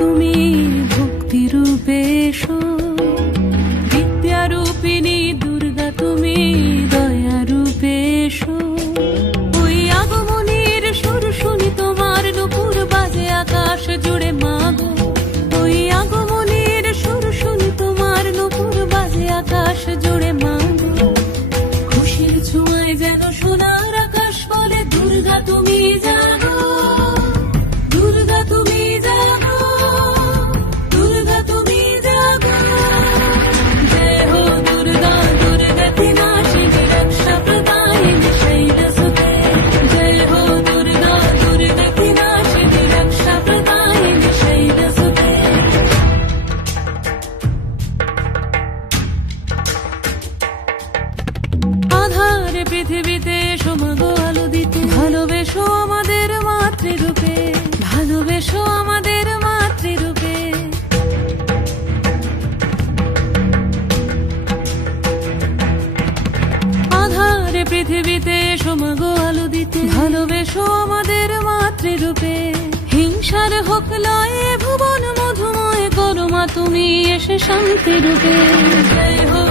তুমি ভক্তি রূপে এসো, বিদ্যা রূপিণী দুর্গা তুমি দয়া রূপে এসো। ওই আগমনীর সুর শুনি তোমার নুপুর বাজে আকাশ জুড়ে মাগো, ওই আগমনীর সুর শুনি তোমার নুপুর বাজে আকাশ জুড়ে মাগো। খুশির ছোঁয়ায় যেন সোনার আকাশ বলে দুর্গা তুমি জাগো, দুর্গা তুমি জাগো, দুর্গা তুমি জাগো। জয় হো দুর্গা দুর্গা বিনাশিনী রক্ষা প্রদায়িনী শৈলসুতে, জয় হো দুর্গা দুর্গা বিনাশিনী রক্ষা প্রদায়িনী শৈলসুতে। আধার পৃথিবীতে এসো মাগো আলো দিতে, ভালোবেসো আমাদের মাতৃরূপে, ভালোবেসো আমাদের মাতৃরূপে। আধার পৃথিবীতে এসো মাগো আলো দিতে, ভালোবেসো আমাদের মাতৃরূপে। হিংসার হোক লয়ে ভুবন মধুময় করো মা তুমি এসে শান্তি রূপে। জয় হো